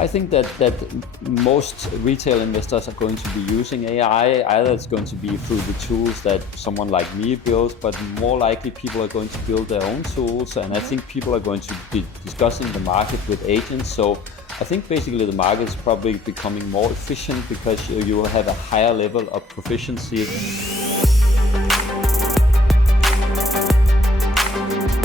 I think that most retail investors are going to be using AI. Either it's going to be through the tools that someone like me builds, but more likely people are going to build their own tools. And I think people are going to be discussing the market with agents. So I think basically the market is probably becoming more efficient because you will have a higher level of proficiency.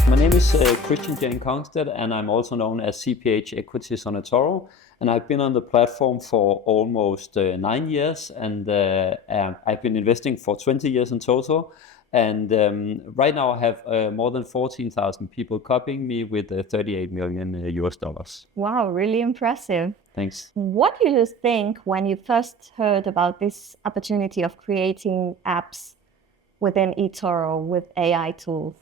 My name is Jain Kongsted, and I'm also known as CPH Equities on etoro. And I've been on the platform for almost 9 years, and I've been investing for 20 years in total. And right now I have more than 14,000 people copying me with 38 million US dollars. Wow, really impressive. Thanks. What did you think when you first heard about this opportunity of creating apps within etoro with AI tools?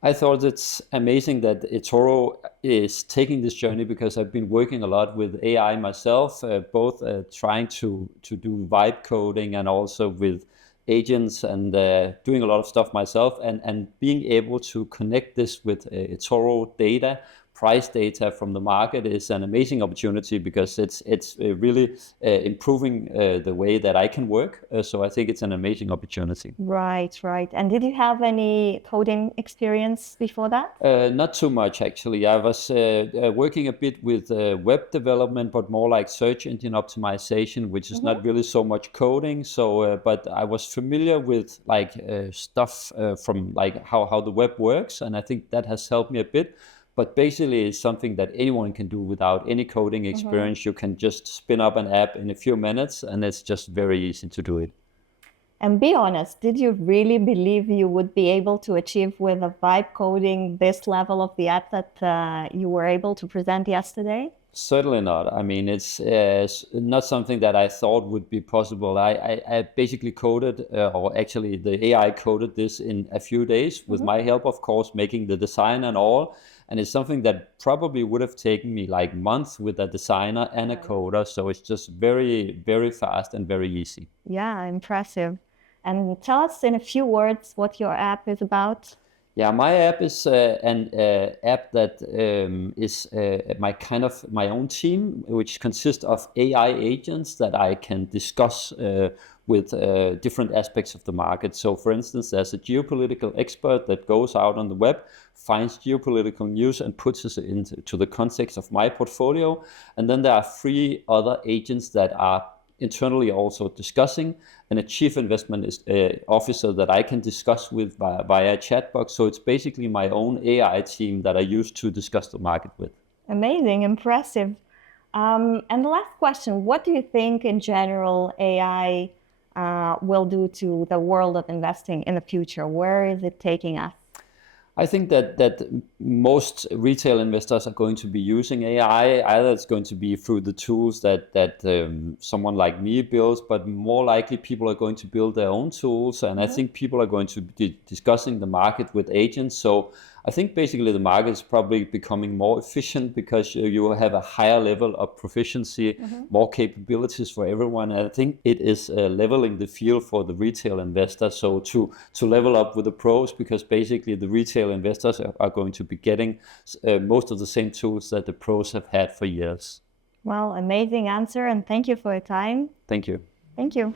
I thought it's amazing that etoro is taking this journey because I've been working a lot with AI myself, both trying to do vibe coding and also with agents and doing a lot of stuff myself, and being able to connect this with etoro data, price data from the market is an amazing opportunity because it's really improving the way that I can work. So I think it's an amazing opportunity. Right. And did you have any coding experience before that? Not too much, actually. I was working a bit with web development, but more like search engine optimization, which is not really so much coding. So, but I was familiar with like stuff from like how the web works, and I think that has helped me a bit. But basically, it's something that anyone can do without any coding experience. You can just spin up an app in a few minutes, and it's just very easy to do it. And be honest, did you really believe you would be able to achieve with a vibe coding this level of the app that you were able to present yesterday? Certainly not. I mean, it's not something that I thought would be possible. I basically coded, or actually the AI coded this in a few days with my help, of course, making the design and all. And it's something that probably would have taken me like months with a designer and a coder. So it's just very, very fast and very easy. Yeah, impressive. And tell us in a few words what your app is about. Yeah, my app is an app that is my own team, which consists of AI agents that I can discuss with different aspects of the market. So, for instance, there's a geopolitical expert that goes out on the web, finds geopolitical news and puts it into the context of my portfolio. And then there are 3 other agents that are internally also discussing, and a chief investment officer that I can discuss with via a chat box. So it's basically my own AI team that I use to discuss the market with. Amazing, impressive. And the last question, what do you think in general AI will do to the world of investing in the future? Where is it taking us? I think that most retail investors are going to be using AI. Either it's going to be through the tools that someone like me builds, but more likely people are going to build their own tools. And I think people are going to be discussing the market with agents. So I think basically the market is probably becoming more efficient because you will have a higher level of proficiency, more capabilities for everyone. And I think it is leveling the field for the retail investor. So to level up with the pros, because basically the retail investors are going to be getting most of the same tools that the pros have had for years. Well, amazing answer, and thank you for your time. Thank you. Thank you.